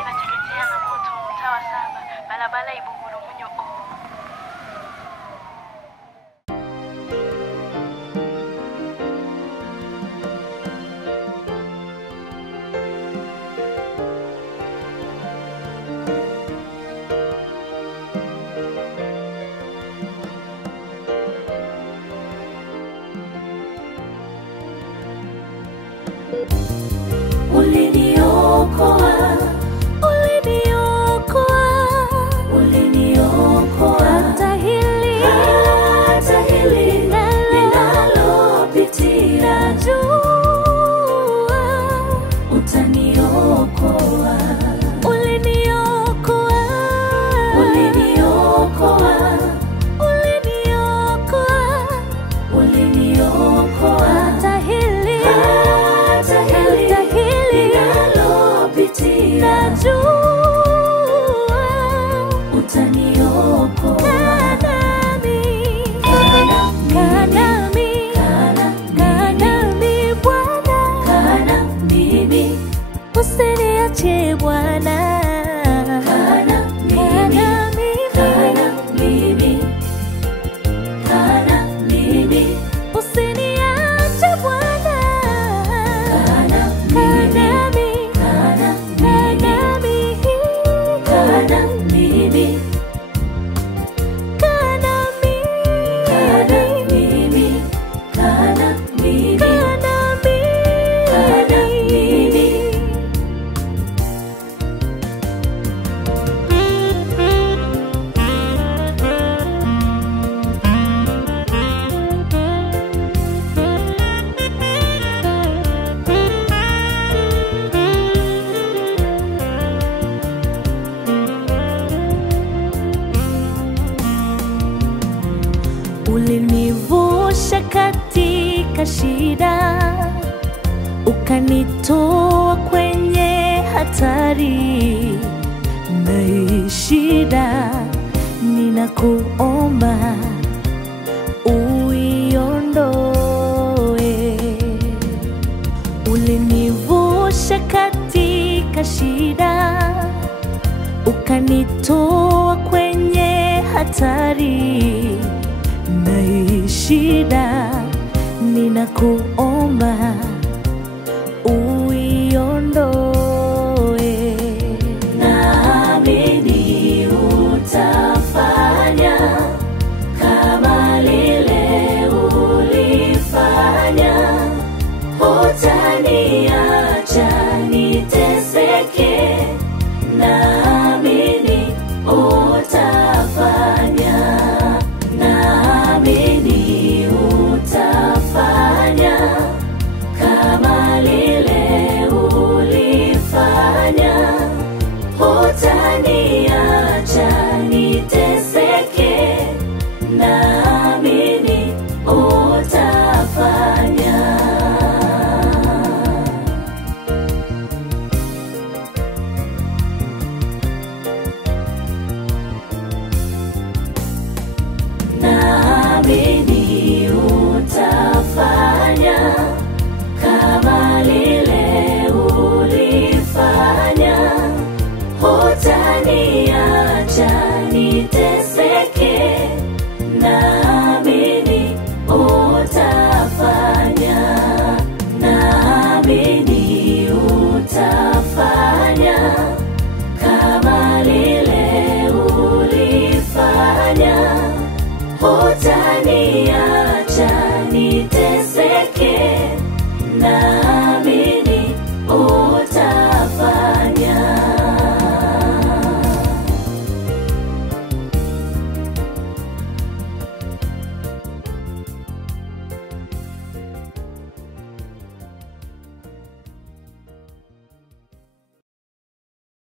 Inateketea na moto mtawa saba balabala ibuguru munyo Uliniokoa, hata hili ninalopitia, najua utaniokoa. Uliniokoa, hata hili ninalopitia, najua utaniokoa. Kanami Bwana, usiniache Bwana. Ulinivusha katika shida, ukanitoa kwenye hatari. Na hii shida ninakuomba uiondoe. Ulinivusha katika shida, ukanitoa kwenye hatari. Na hii shida ninakuomba uiondoe. Naamini utafanya kama lile ulifanya.